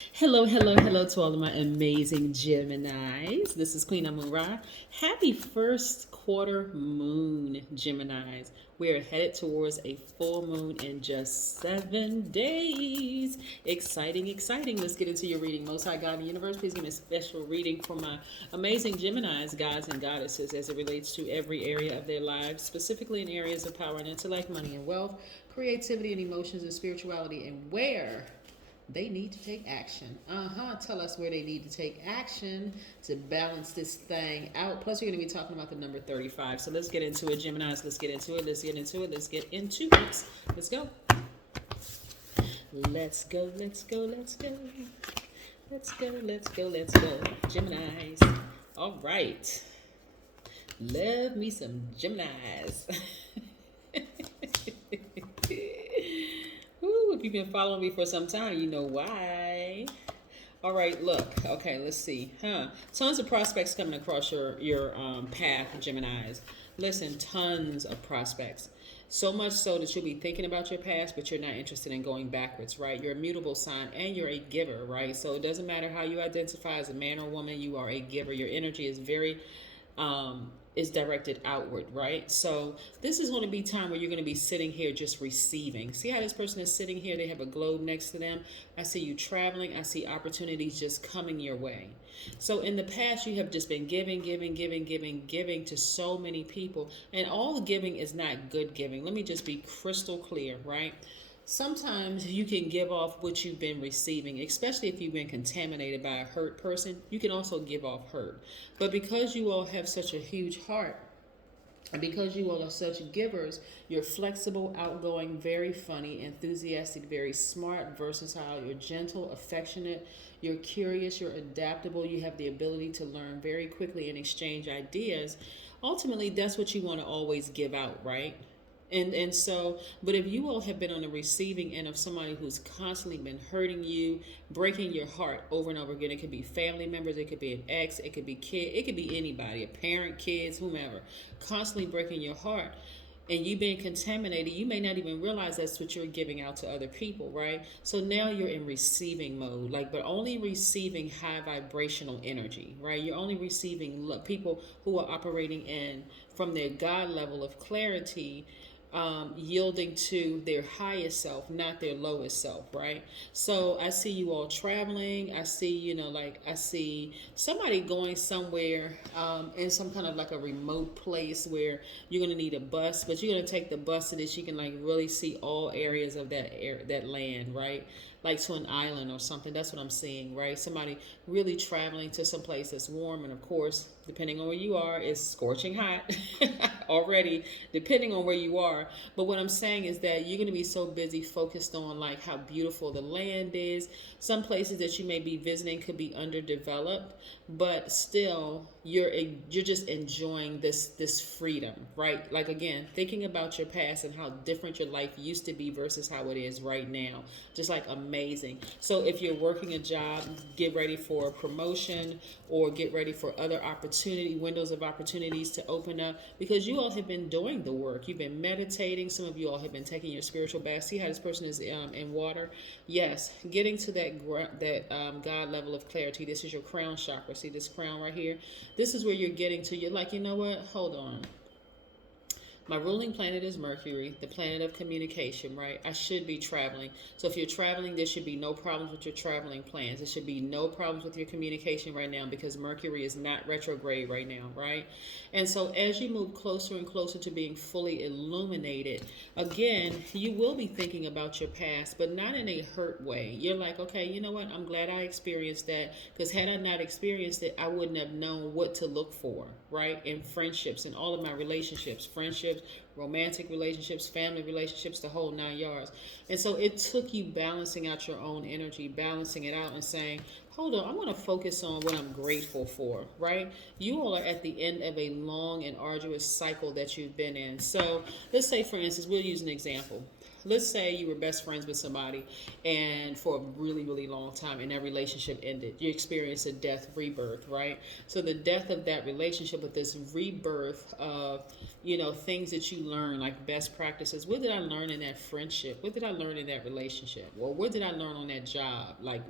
Hello, hello, hello to all of my amazing Geminis. This is Queen Amun Ra. Happy first quarter moon, Geminis. We are headed towards a full moon in just 7 days. Exciting, exciting. Let's get into your reading. Most High God in the universe, please give me a special reading for my amazing Geminis, gods and goddesses, as it relates to every area of their lives, specifically in areas of power and intellect, money and wealth, creativity and emotions and spirituality, and where they need to take action. Tell us where they need to take action to balance this thing out. Plus, we're going to be talking about the number 35. So let's get into it, Geminis. Let's get into it. Let's get into it. Let's get into it. Let's go. Let's go. Let's go. Let's go. Let's go. Let's go. Let's go. Geminis. All right. Love me some Geminis. Ooh, if you've been following me for some time, you know why. All right, look. Okay, let's see. Tons of prospects coming across your path, Geminis. Listen, tons of prospects. So much so that you'll be thinking about your past, but you're not interested in going backwards, right? You're a mutable sign and you're a giver, right? So it doesn't matter how you identify as a man or woman, you are a giver. Your energy is very is directed outward, right? So this is going to be time where you're going to be sitting here just receiving. See how this person is sitting here? They have a globe next to them. I see you traveling. I see opportunities just coming your way. So in the past, you have just been giving, giving, giving, giving, giving to so many people. And all giving is not good giving. Let me just be crystal clear, right? Sometimes you can give off what you've been receiving, especially if you've been contaminated by a hurt person. You can also give off hurt. But because you all have such a huge heart, and because you all are such givers, you're flexible, outgoing, very funny, enthusiastic, very smart, versatile, you're gentle, affectionate, you're curious, you're adaptable, you have the ability to learn very quickly and exchange ideas. Ultimately, that's what you want to always give out, right? And so, but if you all have been on the receiving end of somebody who's constantly been hurting you, breaking your heart over and over again, it could be family members, it could be an ex, it could be kid, it could be anybody, a parent, kids, whomever, constantly breaking your heart, and you being contaminated, you may not even realize that's what you're giving out to other people, right? So now you're in receiving mode, like, but only receiving high vibrational energy, right? You're only receiving people who are operating in from their God level of clarity, yielding to their highest self, not their lowest self, right? So I see you all traveling. I see, like I see somebody going somewhere in some kind of like a remote place where you're gonna need a bus, but you're gonna take the bus so that you can like really see all areas of that land, right? Like to an island or something. That's what I'm seeing, right? Somebody really traveling to some place that's warm, and of course, depending on where you are, it's scorching hot already, depending on where you are. But what I'm saying is that you're going to be so busy focused on like how beautiful the land is. Some places that you may be visiting could be underdeveloped, but still you're just enjoying this freedom, right? Like again, thinking about your past and how different your life used to be versus how it is right now. Just like amazing. So if you're working a job, get ready for a promotion or get ready for other windows of opportunities to open up, because you all have been doing the work. You've been meditating. Some of you all have been taking your spiritual bath. See how this person is in water? Yes, getting to that God level of clarity. This is your crown chakra. See this crown right here? This is where you're getting to. You're like, you know what? Hold on. My ruling planet is Mercury, the planet of communication, right? I should be traveling. So if you're traveling, there should be no problems with your traveling plans. There should be no problems with your communication right now because Mercury is not retrograde right now, right? And so as you move closer and closer to being fully illuminated, again, you will be thinking about your past, but not in a hurt way. You're like, okay, you know what? I'm glad I experienced that, because had I not experienced it, I wouldn't have known what to look for, right? In friendships, in all of my relationships, friendships, romantic relationships, family relationships, the whole 9 yards. And so it took you balancing out your own energy, balancing it out and saying, hold on, I want to focus on what I'm grateful for, right? You all are at the end of a long and arduous cycle that you've been in. So let's say, for instance, we'll use an example. let's say you were best friends with somebody and for a really, really long time and that relationship ended. You experienced a death rebirth, right? So the death of that relationship with this rebirth of, things that you learn, like best practices. What did I learn in that friendship? What did I learn in that relationship? Well, what did I learn on that job? Like,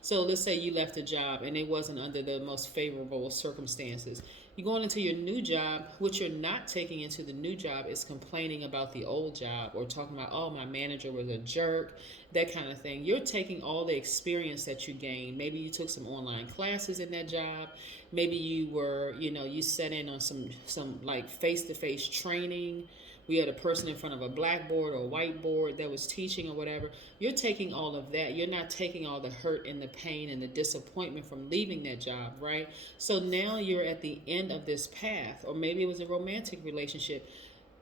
so let's say you left a job and it wasn't under the most favorable circumstances. You're going into your new job. What you're not taking into the new job is complaining about the old job or talking about, oh, my manager was a jerk, that kind of thing. You're taking all the experience that you gained. Maybe you took some online classes in that job. Maybe you were, you set in on some like face-to-face training. We had a person in front of a blackboard or a whiteboard that was teaching or whatever. You're taking all of that. You're not taking all the hurt and the pain and the disappointment from leaving that job, right? So now you're at the end of this path, or maybe it was a romantic relationship.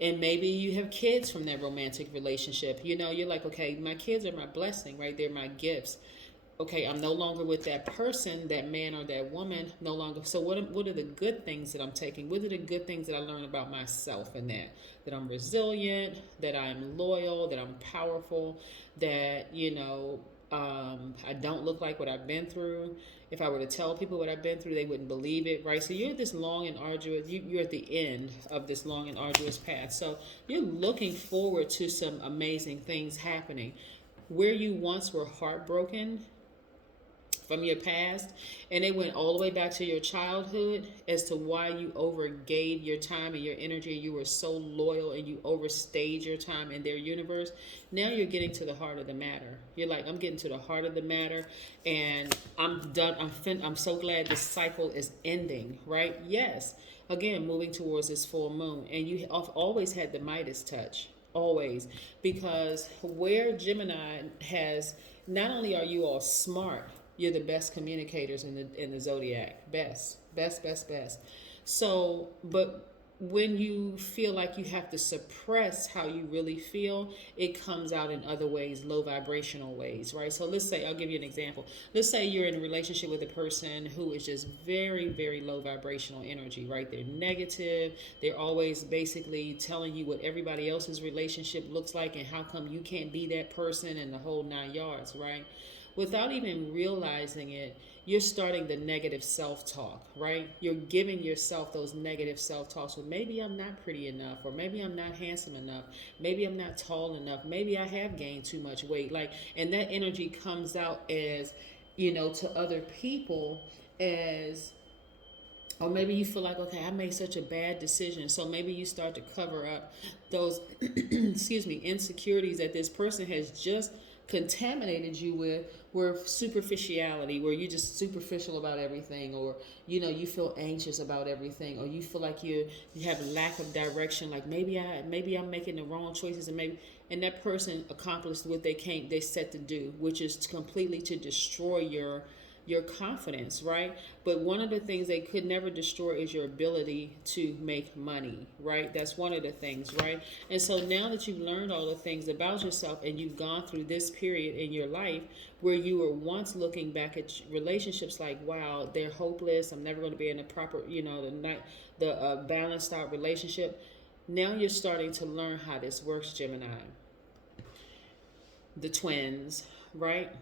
And maybe you have kids from that romantic relationship. You're like, okay, my kids are my blessing, right? They're my gifts. Okay, I'm no longer with that person, that man or that woman, no longer. So what are the good things that I'm taking? What are the good things that I learned about myself in that? That I'm resilient, that I'm loyal, that I'm powerful, that, I don't look like what I've been through. If I were to tell people what I've been through, they wouldn't believe it, right? So you're at this long and arduous, you're at the end of this long and arduous path. So you're looking forward to some amazing things happening. Where you once were heartbroken from your past, and it went all the way back to your childhood as to why you overgave your time and your energy. You were so loyal and you overstayed your time in their universe. Now you're getting to the heart of the matter. You're like, I'm getting to the heart of the matter, and I'm done. I'm so glad this cycle is ending, right? Yes. Again, moving towards this full moon, and you have always had the Midas touch, always, because where Gemini has, not only are you all smart, you're the best communicators in the Zodiac. Best. So, but when you feel like you have to suppress how you really feel, it comes out in other ways, low vibrational ways, right? So let's say, I'll give you an example. Let's say you're in a relationship with a person who is just very, very low vibrational energy, right? They're negative. They're always basically telling you what everybody else's relationship looks like and how come you can't be that person and the whole 9 yards, right? Without even realizing it, you're starting the negative self-talk, right? You're giving yourself those negative self-talks. Well, maybe I'm not pretty enough, or maybe I'm not handsome enough. Maybe I'm not tall enough. Maybe I have gained too much weight. And that energy comes out as, to other people as, or maybe you feel like, okay, I made such a bad decision. So maybe you start to cover up those, insecurities that this person has just contaminated you with, where superficiality, where you're just superficial about everything, or you feel anxious about everything, or you feel like you have lack of direction, like maybe I'm making the wrong choices, and that person accomplished what they set to do, which is completely to destroy your confidence, right? But one of the things they could never destroy is your ability to make money, right? That's one of the things, right? And so now that you've learned all the things about yourself and you've gone through this period in your life where you were once looking back at relationships like, wow, they're hopeless, I'm never going to be in a proper, the balanced out relationship. Now you're starting to learn how this works, Gemini. The twins, right?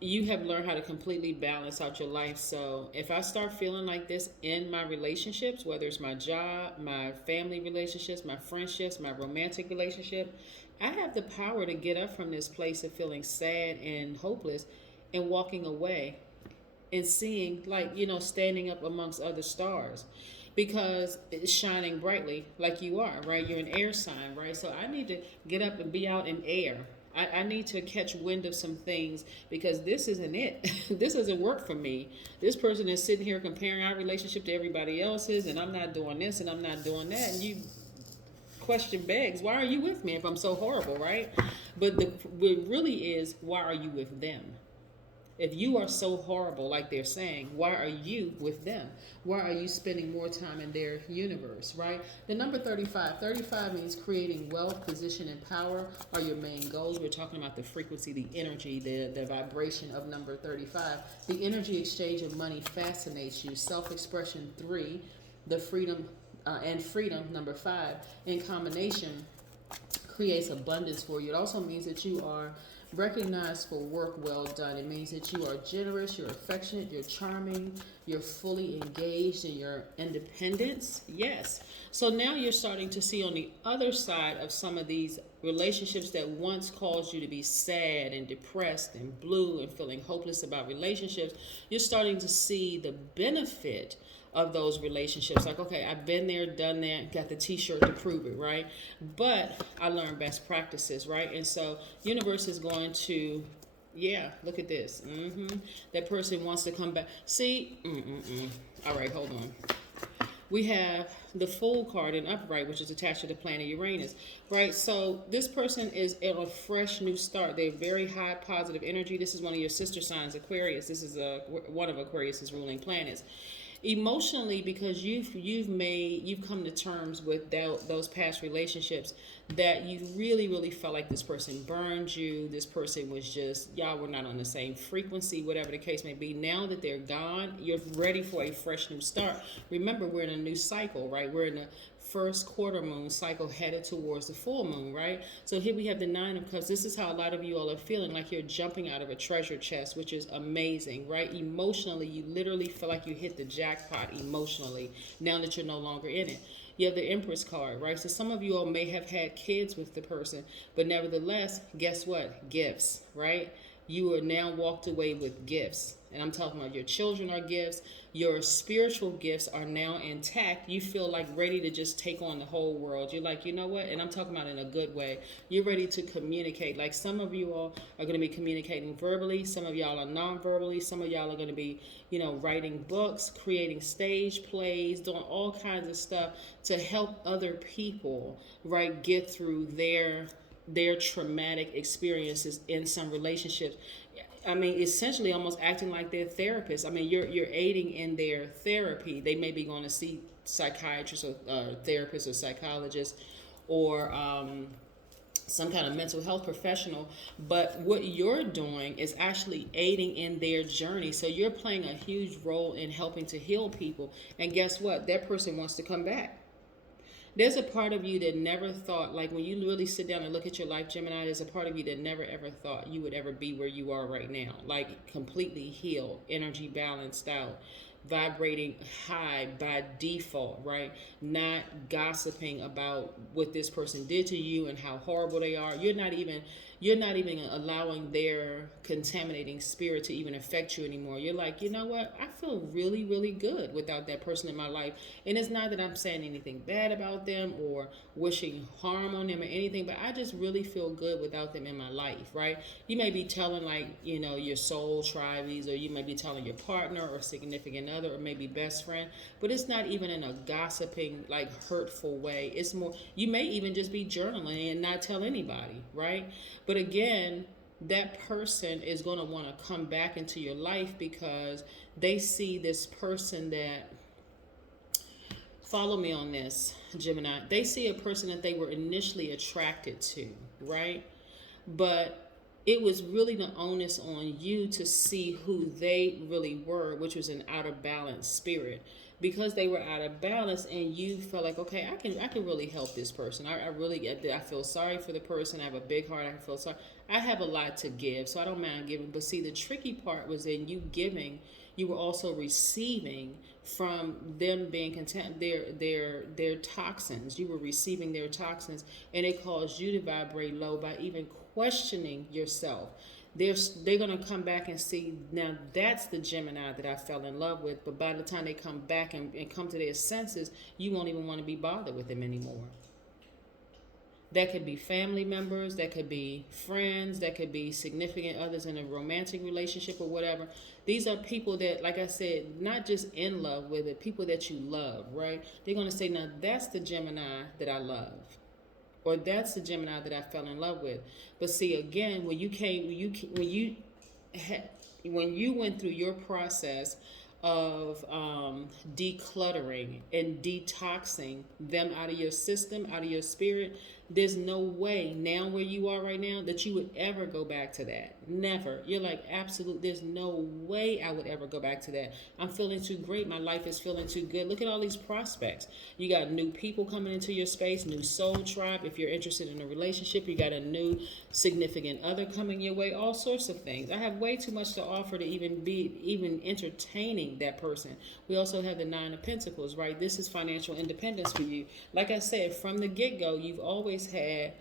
You have learned how to completely balance out your life. So if I start feeling like this in my relationships, whether it's my job, my family relationships, my friendships, my romantic relationship, I have the power to get up from this place of feeling sad and hopeless and walking away and seeing, standing up amongst other stars, because it's shining brightly like you are, right? You're an air sign, right? So I need to get up and be out in air. I need to catch wind of some things, because this isn't it. This doesn't work for me. This person is sitting here comparing our relationship to everybody else's, and I'm not doing this and I'm not doing that. And you question begs, why are you with me if I'm so horrible, right? But what really is, why are you with them? If you are so horrible, like they're saying, why are you with them? Why are you spending more time in their universe, right? The number 35. 35 means creating wealth, position, and power are your main goals. We're talking about the frequency, the energy, the vibration of number 35. The energy exchange of money fascinates you. Self-expression 3. The freedom and freedom, number 5, in combination creates abundance for you. It also means that you are recognized for work well done. It means that you are generous, you're affectionate, you're charming, you're fully engaged in your independence. Yes. So now you're starting to see on the other side of some of these relationships that once caused you to be sad and depressed and blue and feeling hopeless about relationships, you're starting to see the benefit of those relationships. Like, okay, I've been there, done that, got the t-shirt to prove it, right? But I learned best practices, right? And so universe is going to, yeah, look at this. That person wants to come back. See, all right, hold on. We have the Fool card in upright, which is attached to the planet Uranus, right? So this person is on a fresh new start. They have very high positive energy. This is one of your sister signs, Aquarius. This is one of Aquarius's ruling planets. Emotionally, because you've come to terms with those past relationships that you really felt like this person burned you, this person was just, y'all were not on the same frequency, whatever the case may be. Now that they're gone, you're ready for a fresh new start. Remember, we're in a new cycle, right? We're in the first quarter moon cycle headed towards the full moon, right? So here we have the 9 of Cups. This is how a lot of you all are feeling, like you're jumping out of a treasure chest, which is amazing, right? Emotionally, you literally feel like you hit the jackpot emotionally now that you're no longer in it. You have the Empress card, right? So some of you all may have had kids with the person, but nevertheless, guess what? Gifts, right? You are now walked away with gifts. And I'm talking about your children are gifts. Your spiritual gifts are now intact. You feel like ready to just take on the whole world. You're like, you know what? And I'm talking about in a good way. You're ready to communicate. Like some of you all are going to be communicating verbally. Some of y'all are non-verbally. Some of y'all are going to be, writing books, creating stage plays, doing all kinds of stuff to help other people, right, get through their traumatic experiences in some relationships. I mean, essentially almost acting like their therapist. I mean, you're aiding in their therapy. They may be going to see psychiatrists or therapists or psychologists or some kind of mental health professional. But what you're doing is actually aiding in their journey. So you're playing a huge role in helping to heal people. And guess what? That person wants to come back. There's a part of you that never thought, like when you really sit down and look at your life, Gemini, there's a part of you that never ever thought you would ever be where you are right now. Like completely healed, energy balanced out, vibrating high by default, right? Not gossiping about what this person did to you and how horrible they are. You're not even allowing their contaminating spirit to even affect you anymore. You're like, you know what? I feel really, really good without that person in my life. And it's not that I'm saying anything bad about them or wishing harm on them or anything, but I just really feel good without them in my life, right? You may be telling your soul tribes, or you may be telling your partner or significant other or maybe best friend, but it's not even in a gossiping, like hurtful way. It's more, you may even just be journaling and not tell anybody, right? But again, that person is going to want to come back into your life because they see this person that, follow me on this, Gemini, they see a person that they were initially attracted to, right? But it was really the onus on you to see who they really were, which was an out of balance spirit. Because they were out of balance and you felt like, okay, I can really help this person. I feel sorry for the person. I have a big heart. I feel sorry. I have a lot to give, so I don't mind giving. But see, the tricky part was in you giving, you were also receiving from them being content, their toxins. You were receiving their toxins, and it caused you to vibrate low by even questioning yourself. They're going to come back and see, now that's the Gemini that I fell in love with. But by the time they come back and come to their senses, you won't even want to be bothered with them anymore. That could be family members, that could be friends, that could be significant others in a romantic relationship or whatever. These are people that, like I said, not just in love with it, people that you love, right? They're going to say, now that's the Gemini that I love. Or that's the Gemini that I fell in love with. But see, again, when you went through your process of decluttering and detoxing them out of your system, out of your spirit, There's no way now where you are right now that you would ever go back to that. Never. You're like, absolute. There's no way I would ever go back to that. I'm feeling too great. My life is feeling too good. Look at all these prospects. You got new people coming into your space, new soul tribe. If you're interested in a relationship, you got a new significant other coming your way, all sorts of things. I have way too much to offer to even entertaining that person. We also have the Nine of Pentacles, right? This is financial independence for you. Like I said, from the get-go, you've always had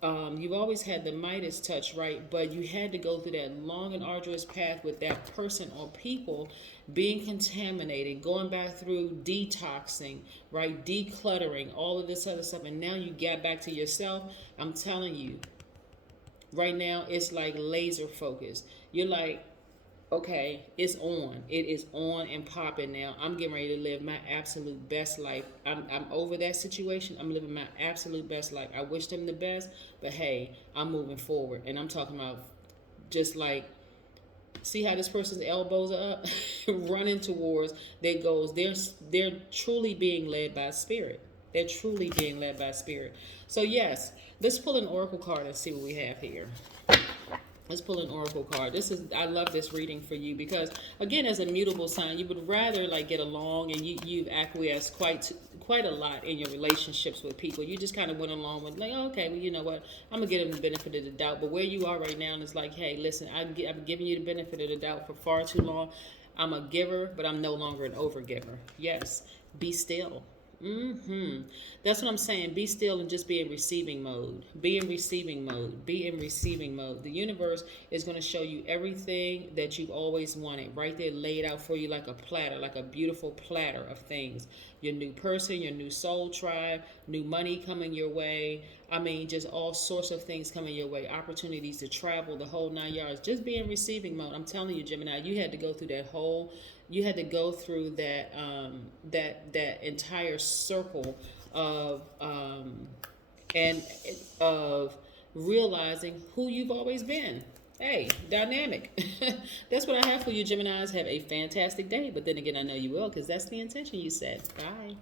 the Midas touch, right? But you had to go through that long and arduous path with that person or people being contaminated, going back through detoxing, right? Decluttering, all of this other stuff. And now you get back to yourself. I'm telling you, right now, it's like laser focus. You're like, okay, it's on. It is on and popping now. I'm getting ready to live my absolute best life. I'm over that situation. I'm living my absolute best life. I wish them the best, but hey, I'm moving forward. And I'm talking about just like, see how this person's elbows are up, running towards their goals. They're truly being led by spirit. They're truly being led by spirit. So yes, let's pull an oracle card and see what we have here. Let's pull an oracle card. I love this reading for you because, again, as a mutable sign, you would rather like get along, and you've acquiesced quite a lot in your relationships with people. You just kind of went along with like, oh, okay, well, you know what, I'm gonna give them the benefit of the doubt. But where you are right now is like, hey, listen, I've given you the benefit of the doubt for far too long. I'm a giver, but I'm no longer an overgiver. Yes, be still. That's what I'm saying. Be still and just be in receiving mode. Be in receiving mode. Be in receiving mode. The universe is going to show you everything that you've always wanted right there, laid out for you like a platter, like a beautiful platter of things. Your new person, your new soul tribe, new money coming your way. I mean, just all sorts of things coming your way. Opportunities to travel, the whole 9 yards. Just be in receiving mode. I'm telling you, Gemini, you had to go through that whole. You had to go through that that entire circle of of realizing who you've always been. Hey, dynamic. That's what I have for you, Geminis. Have a fantastic day. But then again, I know you will because that's the intention you set. Bye.